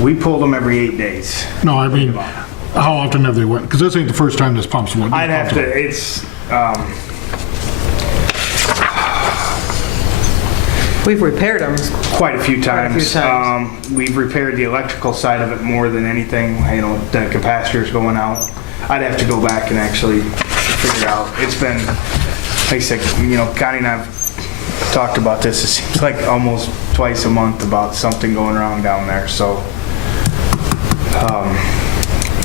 We pulled them every 8 days. No, I mean, how often have they went? Because this ain't the first time this pump's went. I'd have to, it's, We've repaired them. quite a few times. Quite a few times. We've repaired the electrical side of it more than anything, you know, the capacitors going out. I'd have to go back and actually figure out. It's been, like I said, you know, Connie and I've talked about this. It seems like almost twice a month about something going wrong down there. So,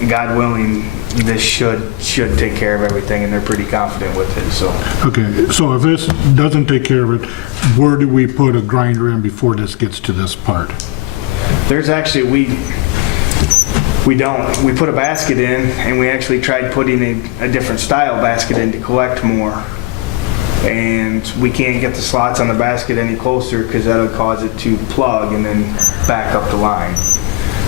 God willing, this should take care of everything, and they're pretty confident with it, so. Okay, so if this doesn't take care of it, where do we put a grinder in before this gets to this part? There's actually, we don't. We put a basket in, and we actually tried putting a different style basket in to collect more. And we can't get the slots on the basket any closer because that'll cause it to plug and then back up the line.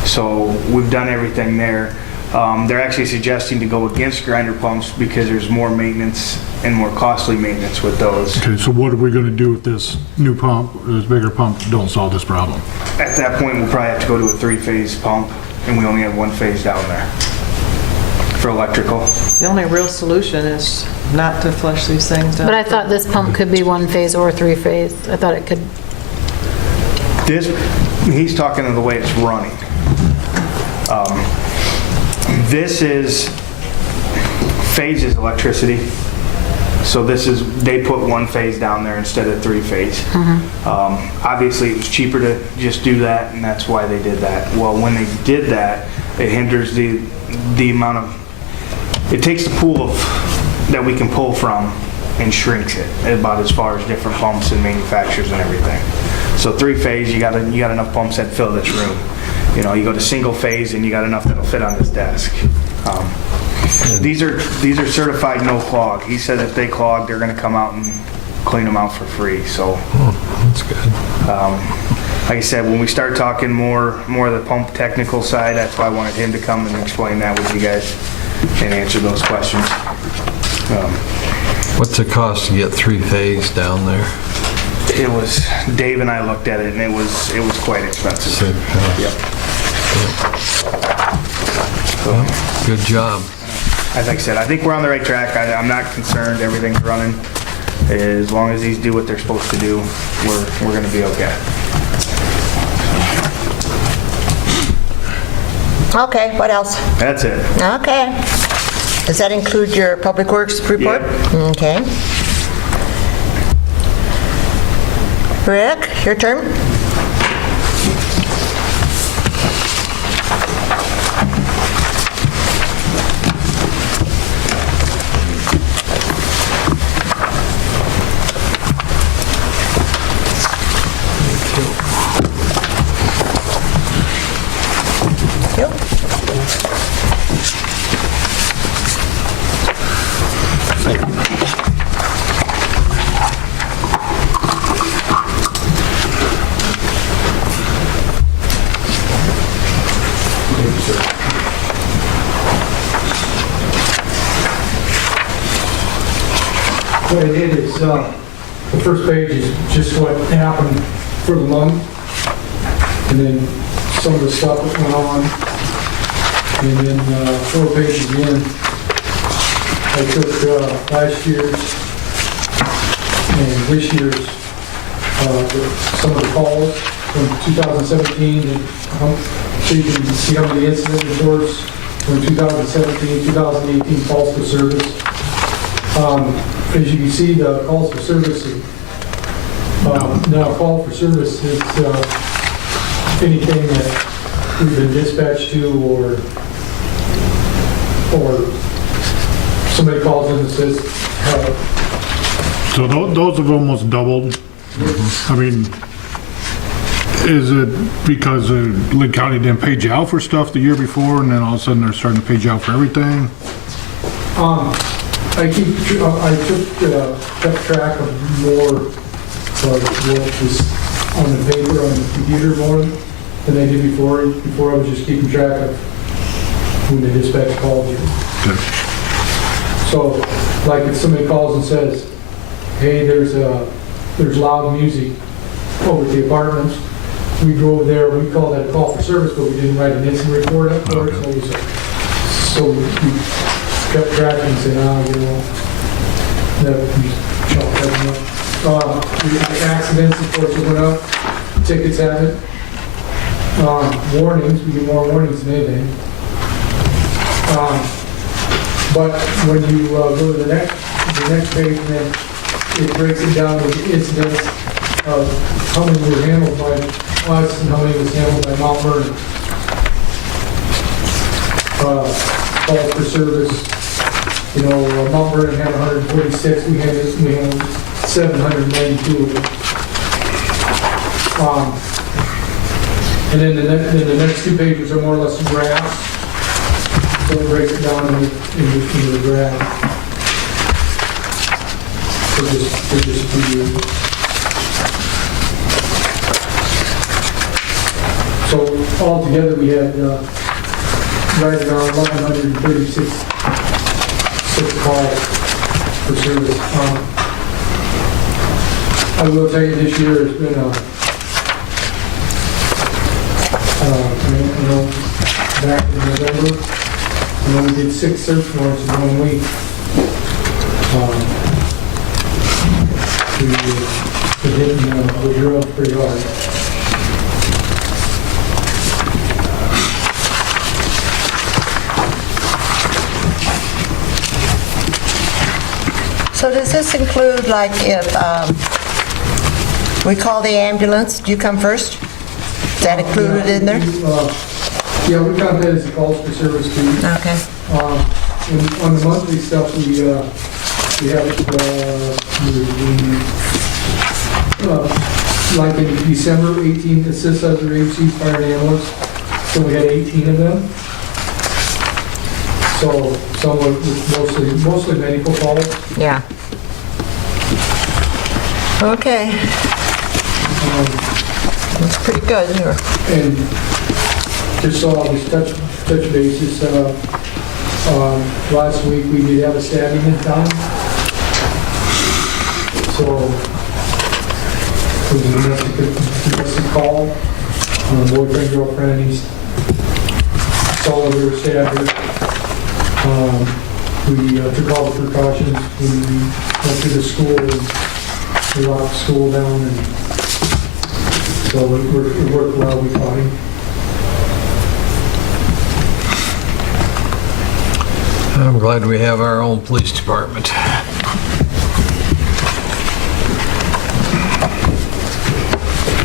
So we've done everything there. They're actually suggesting to go against grinder pumps because there's more maintenance and more costly maintenance with those. Okay, so what are we gonna do with this new pump, this bigger pump, don't solve this problem? At that point, we'll probably have to go to a 3-phase pump, and we only have 1 phase down there for electrical. The only real solution is not to flush these things down. But I thought this pump could be 1-phase or 3-phase. I thought it could, He's talking of the way it's running. This is phases electricity. So they put 1 phase down there instead of 3-phase. Obviously, it was cheaper to just do that, and that's why they did that. Well, when they did that, it hinders the amount of, it takes the pool that we can pull from and shrinks it about as far as different pumps and manufacturers and everything. So 3-phase, you got enough pumps that fill this room. You know, you go to single phase and you got enough that'll fit on this desk. These are certified no clog. He said if they clog, they're going to come out and clean them out for free. So That's good. like I said, when we start talking more of the pump technical side, that's why I wanted him to come and explain that with you guys and answer those questions. What's it cost to get 3-phase down there? It was, Dave and I looked at it, and it was quite expensive. Yep. Good job. Like I said, I think we're on the right track. I'm not concerned. Everything's running. As long as these do what they're supposed to do, we're going to be okay. Okay, what else? That's it. Okay. Does that include your Public Works report? Yeah. Okay. Rick, your turn. What I did is, the first page is just what happened for the month, and then some of the stuff that went on, and then 4 pages in, I took last year's and this year's, some of the calls from 2017, and so you can see how many incident reports from 2017, 2018 calls for service. As you can see, the calls for service, now a call for service is anything that we've been dispatched to, or somebody calls in and says, help. So those have almost doubled. I mean, is it because Linn County didn't pay you out for stuff the year before, and then all of a sudden they're starting to pay you out for everything? I kept track of more of what was on the paper, on the computer more than I did before. Before I was just keeping track of when the dispatch called you. Good. So, like if somebody calls and says, hey, there's loud music over at the apartments, we go over there, we call that a call for service, but we didn't write an incident report up for it. So we kept tracking and said, that we chalked that up. Accidents, of course, went up. Tickets haven't. Warnings, we get more warnings than anything. But when you go to the next page, then it breaks it down with incidents of how many were handled by us and how many was handled by Mount Vernon. Calls for service. Mount Vernon had 146, we had 792 of them. And then the next 2 pages are more or less graphs. So it breaks it down into the graph. For just 2 years. So altogether we had right around 1,136 calls for service. I will tell you this year has been back in November, we did 6 search warrants in 1 week. We drove pretty hard. So does this include, like, if we call the ambulance, do you come first? Is that included in there? Yeah, we count that as a calls for service too. Okay. On the monthly stuff, we have like in December, 18 assist other agencies, fire and ambulance. So we had 18 of them. So some were mostly medical calls. Yeah. Okay. It's pretty good here. And just so I was touch bases, last week we did have a stabbing in town. So, it was a domestic call, boyfriend, girlfriend, he saw her, stabbed her. We took all the precautions, we went to the school and we locked the school down, and so it worked well, we caught him. I'm glad we have our own police department.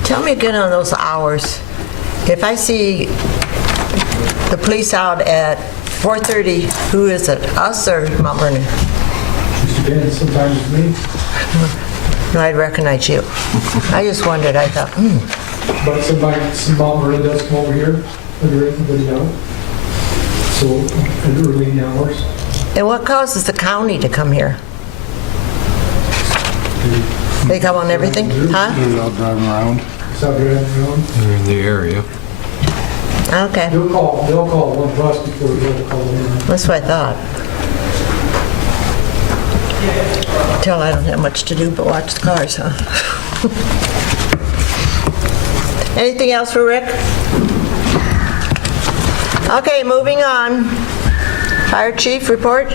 Tell me again on those hours. If I see the police out at 4:30, who is it, us or Mount Vernon? Just depends, sometimes it's me, No, I'd recognize you. I just wondered, I thought, but some Mount Vernon does come over here, and there everybody out. So, in the early hours. And what causes the county to come here? They come on everything, huh? They're out driving around. Stop driving around. They're in the area. Okay, They'll call one bus before they'll call in. that's what I thought. Tell I don't have much to do but watch the cars, huh? Anything else for Rick? Okay, moving on. Fire chief report?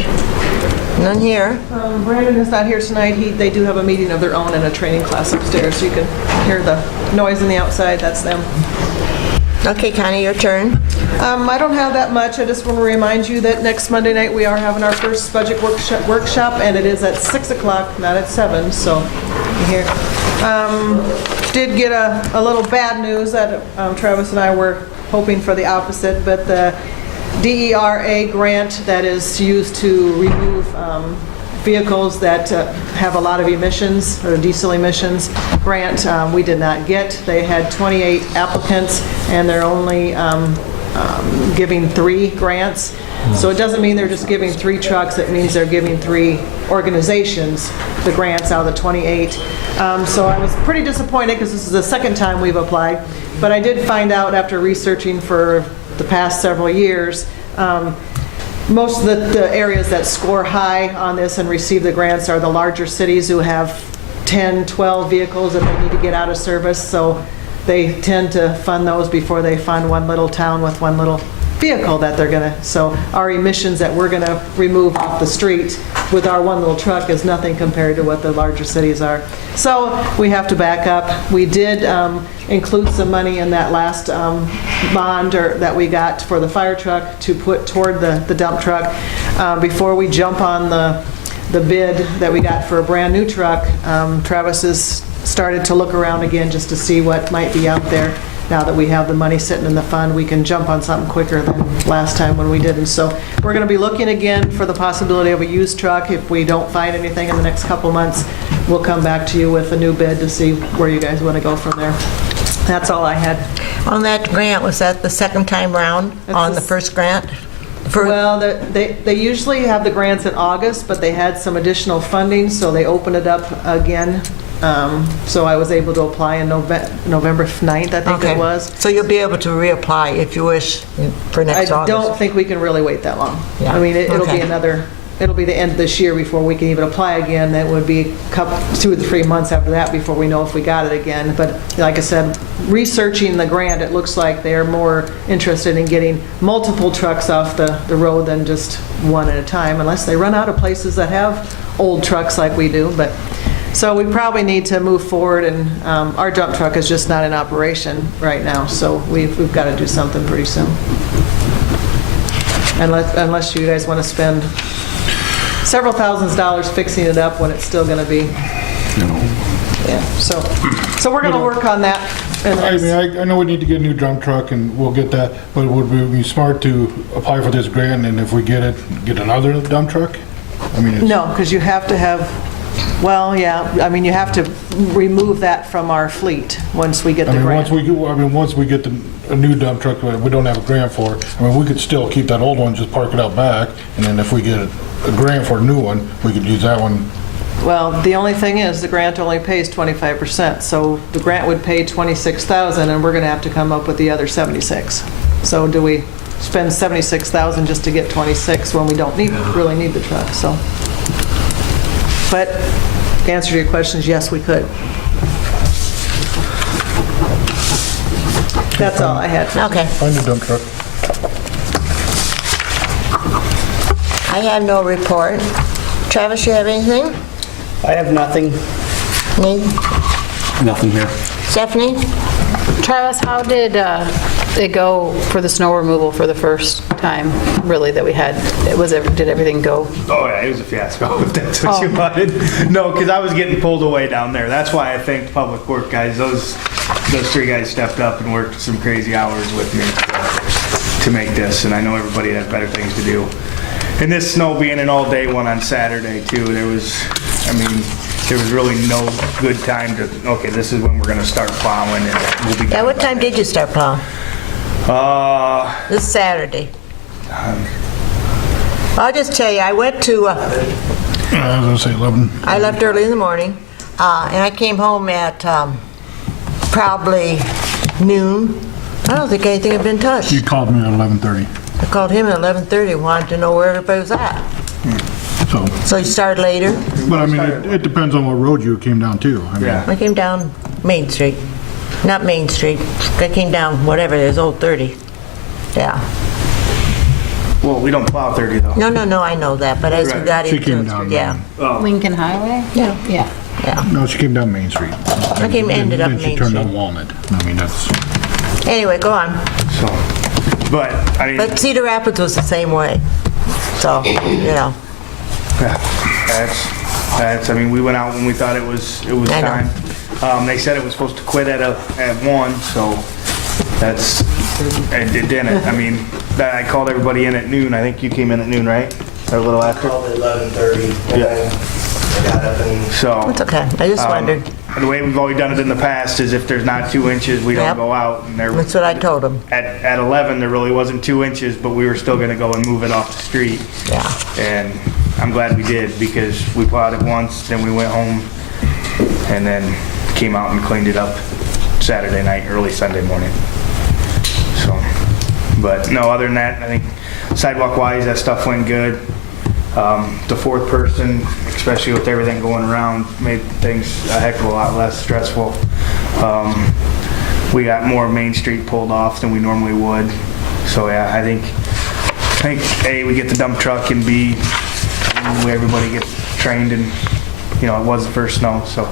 None here. Brandon is not here tonight. They do have a meeting of their own in a training class upstairs, so you can hear the noise on the outside. That's them. Okay, Connie, your turn. I don't have that much. I just want to remind you that next Monday night we are having our first budget workshop, and it is at 6 o'clock, not at 7, so here. Did get a little bad news that Travis and I were hoping for the opposite, but the DERA grant that is used to remove vehicles that have a lot of emissions, or diesel emissions grant, we did not get. They had 28 applicants, and they're only giving 3 grants. So it doesn't mean they're just giving 3 trucks, it means they're giving 3 organizations the grants out of the 28. So I was pretty disappointed because this is the second time we've applied, but I did find out after researching for the past several years, most of the areas that score high on this and receive the grants are the larger cities who have 10, 12 vehicles that they need to get out of service, so they tend to fund those before they fund one little town with one little vehicle that they're gonna, so our emissions that we're gonna remove off the street with our one little truck is nothing compared to what the larger cities are. So we have to back up. We did include some money in that last bond that we got for the fire truck to put toward the dump truck. Before we jump on the bid that we got for a brand new truck, Travis has started to look around again just to see what might be out there. Now that we have the money sitting in the fund, we can jump on something quicker than last time when we didn't. So we're going to be looking again for the possibility of a used truck. If we don't find anything in the next couple months, we'll come back to you with a new bid to see where you guys want to go from there. That's all I had. On that grant, was that the second time round on the first grant? Well, they usually have the grants in August, but they had some additional funding, so they opened it up again. So I was able to apply in November 9th, I think it was. So you'll be able to reapply if you wish for next August? I don't think we can really wait that long. Yeah. I mean, it'll be Okay. it'll be the end of this year before we can even apply again. That would be 2 or 3 months after that before we know if we got it again. But like I said, researching the grant, it looks like they're more interested in getting multiple trucks off the road than just one at a time, unless they run out of places that have old trucks like we do. But so we probably need to move forward, and our dump truck is just not in operation right now, so we've got to do something pretty soon. Unless you guys want to spend several thousands of dollars fixing it up when it's still going to be. Yeah, so we're going to work on that. I mean, I know we need to get a new dump truck, and we'll get that, but it would be smart to apply for this grant, and if we get it, get another dump truck? I mean, it's... No, because you have to have, well, yeah, I mean, you have to remove that from our fleet once we get the grant. Once we get a new dump truck, we don't have a grant for it. I mean, we could still keep that old one, just park it out back, and then if we get a grant for a new one, we could use that one Well, the only thing is, the grant only pays 25%, so the grant would pay 26,000, and we're going to have to come up with the other 76. So do we spend 76,000 just to get 26 when we don't really need the truck, so. But, the answer to your question is yes, we could. That's all I had. Okay. Find a dump truck. I have no report. Travis, you have anything? I have nothing. Nathan? Nothing here. Stephanie? Travis, how did it go for the snow removal for the first time, really, that we had? Did everything go? Oh, yeah, it was a fiasco, if that's what you wanted. No, because I was getting pulled away down there. That's why I thanked Public Works guys. Those three guys stepped up and worked some crazy hours with me to make this, and I know everybody has better things to do. And this snow being an all-day one on Saturday, too, there was really no good time to, okay, this is when we're going to start plowing, and we'll be done. Yeah, what time did you start plowing? This Saturday. I'll just tell you, I went to, I was gonna say 11. I left early in the morning, and I came home at probably noon. I don't think anything had been touched. You called me at 11:30. I called him at 11:30, wanted to know where everybody was at. So you started later? But I mean, it depends on what road you came down to. I mean, Yeah. I came down Main Street. Not Main Street. I came down whatever, there's Old 30. Yeah. Well, we don't plow 30, though. No, I know that, but as we got She into came it, down. yeah. Lincoln Highway? Yeah. Yeah. Yeah. No, she came down Main Street. I ended up Then she Main turned Street. on Walnut. I mean, that's, Anyway, go on. So, but, I mean, But Cedar Rapids was the same way. So, you know. that's, I mean, we went out when we thought it was I know. time. They said it was supposed to quit at 1, so that's, it didn't. I mean, I called everybody in at noon. I think you came in at noon, right? Or a little after? Called at 11:30, and then I got up and So. It's okay. I just wondered. The way we've always done it in the past is if there's not 2 inches, we don't Yep. go out. And there, That's what I told him. at 11, there really wasn't 2 inches, but we were still gonna go and move it off the street. Yeah. And I'm glad we did, because we plowed it once, then we went home, and then came out and cleaned it up Saturday night, early Sunday morning. So, but no, other than that, I think sidewalk-wise, that stuff went good. The fourth person, especially with everything going around, made things a heck of a lot less stressful. We got more Main Street pulled off than we normally would. So yeah, I think A, we get the dump truck, and B, everybody gets trained, and you know, it was the first snow, so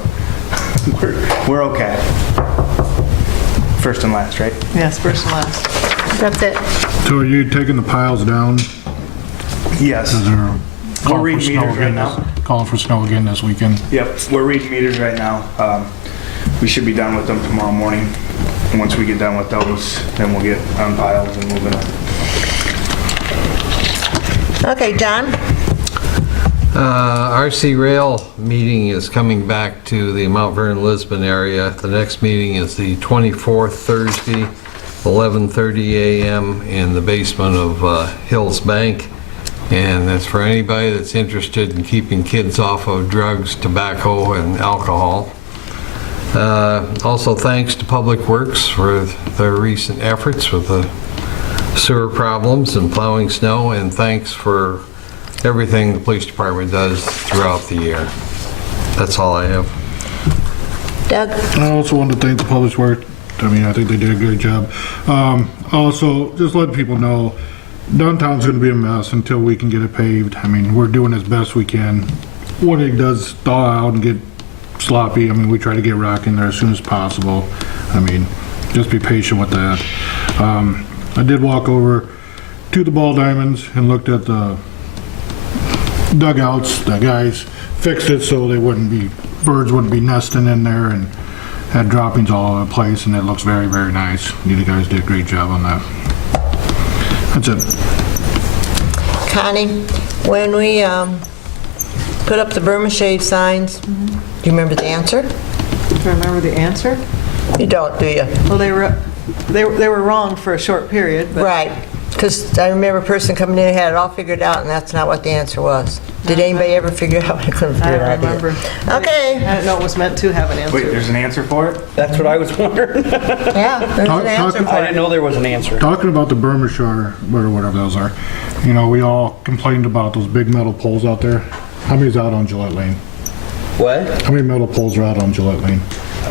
we're okay. First and last, right? Yes, first and last. That's it. so are you taking the piles down? Yes. Is there We're reading meters right now. Calling for snow again this weekend? Yep, we're reading meters right now. We should be done with them tomorrow morning. And once we get done with those, then we'll get on piles and moving on. Okay, John? RC Rail meeting is coming back to the Mount Vernon-Lisbon area. The next meeting is the 24th, Thursday, 11:30 a.m. in the basement of Hills Bank. And that's for anybody that's interested in keeping kids off of drugs, tobacco, and alcohol. Also, thanks to Public Works for their recent efforts with the sewer problems and plowing snow, and thanks for everything the police department does throughout the year. That's all I have. Doug? I also want to thank the Public Works. I mean, I think they did a good job. Also, just letting people know, downtown's going to be a mess until we can get it paved. I mean, we're doing as best we can. When it does thaw out and get sloppy, I mean, we try to get rock in there as soon as possible. I mean, just be patient with that. I did walk over to the ball diamonds and looked at the dugouts. The guys fixed it so they wouldn't be, birds wouldn't be nesting in there, and had droppings all over the place, and it looks very, very nice. You guys did a great job on that. That's it. Connie, when we put up the Burma Shave signs, do you remember the answer? Do you remember the answer? You don't, do you? Well, they were wrong for a short period, but Right. Because I remember a person coming in and had it all figured out, and that's not what the answer was. Did anybody ever figure it out? I couldn't I figure it don't out either. remember. Okay, I didn't know it was meant to have an Wait, answer. there's an answer for it? That's what I was wondering. yeah, there's an answer for I it. didn't know there was an answer. Talking about the Burmishire, or whatever those are, you know, we all complained about those big metal poles out there. How many's out on Gillette Lane? What? How many metal poles are out on Gillette Lane?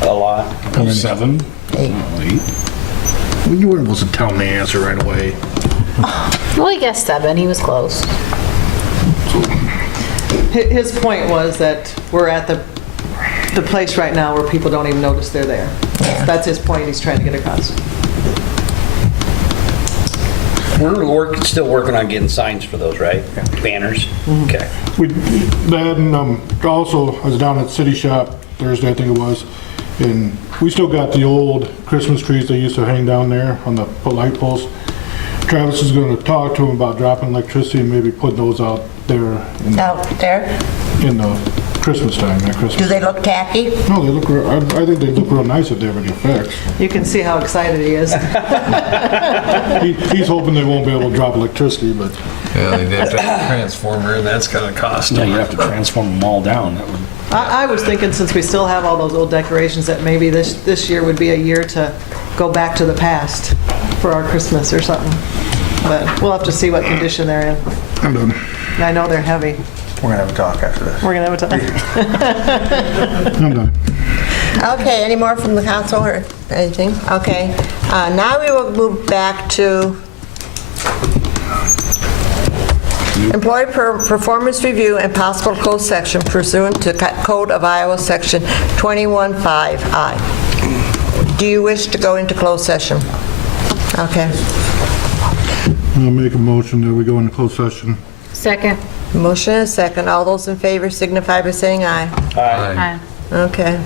A lot. How many? 7? 8. Well, you weren't supposed to tell me the answer right away. Well, he guessed 7, he was close. His point was that we're at the place right now where people don't even notice they're there. That's his point he's trying to get across. We're still working on getting signs for those, right? Banners? Okay. That and also, I was down at City Shop Thursday, I think it was, and we still got the old Christmas trees they used to hang down there on the light poles. Travis is going to talk to him about dropping electricity and maybe put those out there Out there? in the Christmas time, at Do Christmas. they look tacky? No, they look, I think they look real nice if they ever get fixed. You can see how excited he is. He's hoping they won't be able to drop electricity, but Yeah, they'd have to have a transformer, and that's gonna cost Yeah, them. you have to transform them all down. That would. I was thinking, since we still have all those old decorations, that maybe this year would be a year to go back to the past for our Christmas or something. But we'll have to see what condition they're in. I'm done. I know they're heavy. We're going to have a talk after this. We're going to have a talk. I'm done. Okay, any more from the council or anything? Okay, now we will move back to employee performance review and possible closed section pursuant to Code of Iowa, Section 21.5I. Do you wish to go into closed session? Okay. I'll make a motion that we go into closed session. Second. Motion and a second. All those in favor signify by saying aye. Aye. Aye. Okay.